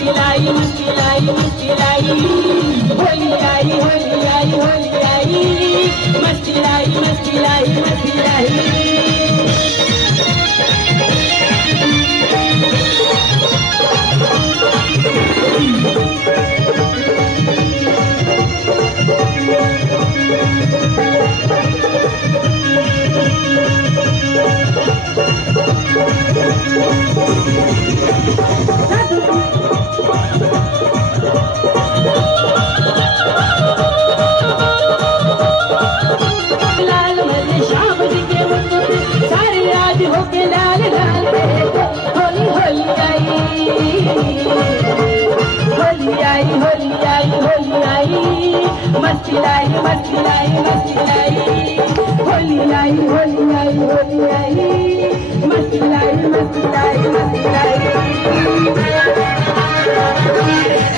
मस्ती लाई मस्ती लाई मस्ती लाई होली आई होली आई होली आई मस्ती लाई मस्ती लाई मस्ती लाई मस्ती लाई मस्ती लाई मस्ती लाई